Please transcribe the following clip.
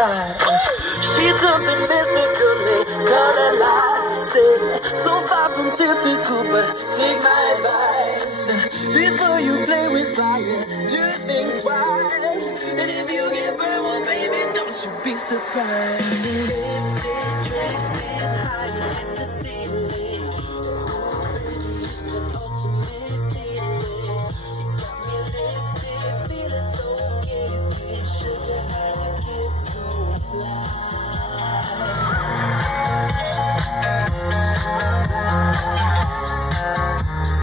She's something mystically color lights to say. So far from typical, but take my advice. Before you play with fire, do think twice. And if you get burned, well, baby, don't you be surprised.